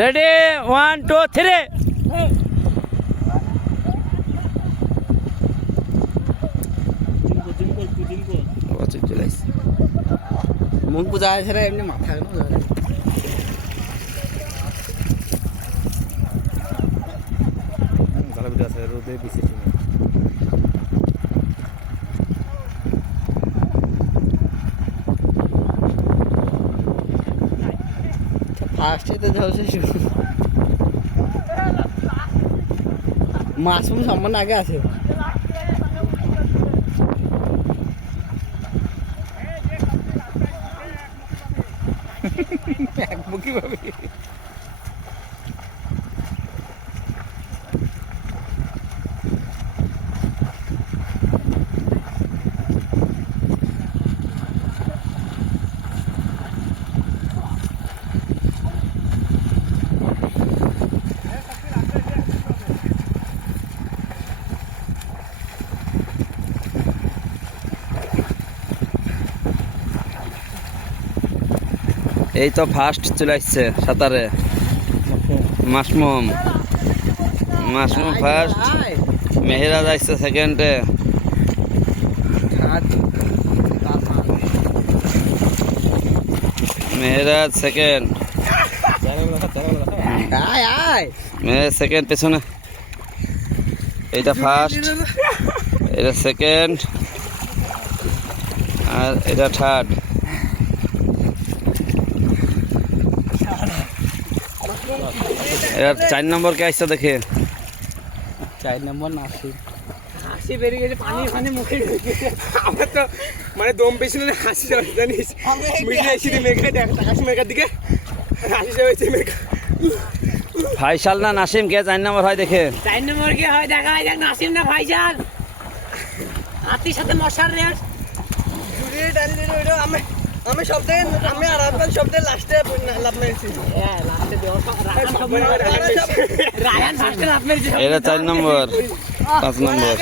ready 1 2 3 মুখ বোঝা আছে রে এমনি মাথা রোদে বেশি ফার্স্টে তো ঝলসে শুরু মাসুম সম্মান আগে আছে একমুখী ভাবে এই তো ফার্স্ট চলে আসছে সাঁতারে মাসমুম ফার্স্ট মেহেরাজ আসছে সেকেন্ডে মেহেরাজ সেকেন্ড মেহেরাজ সেকেন্ড পেছনে এইটা ফার্স্ট এটা সেকেন্ড আর এটা থার্ড এর 4 নম্বর কে আসছে দেখে 4 নম্বর হাসি বেরিয়ে গেছে পানি মুখে ঢুকে আমার তো মানে দম পেছি না হাসি জানিস মিডিয়া এসে মেঘে দেখ হাসি মেঘার দিকে হাসি হয়েছে মেঘা ফাইসাল না নাসিম কে 4 নম্বর হয় দেখে 4 নম্বর কে হয় দেখা হয় দেখ নাসিম না ফাইসাল হাতির সাথে মশার রেস জুড়ে ডালি ওইটা আমি শব্দে আমি আর আপনার শব্দে লাস্টে লাভ মেরেছি হ্যাঁ লাস্টে দেও রায়ান ফার্স্টে লাভ মেরেছে এটা 4 নম্বর 5 নম্বর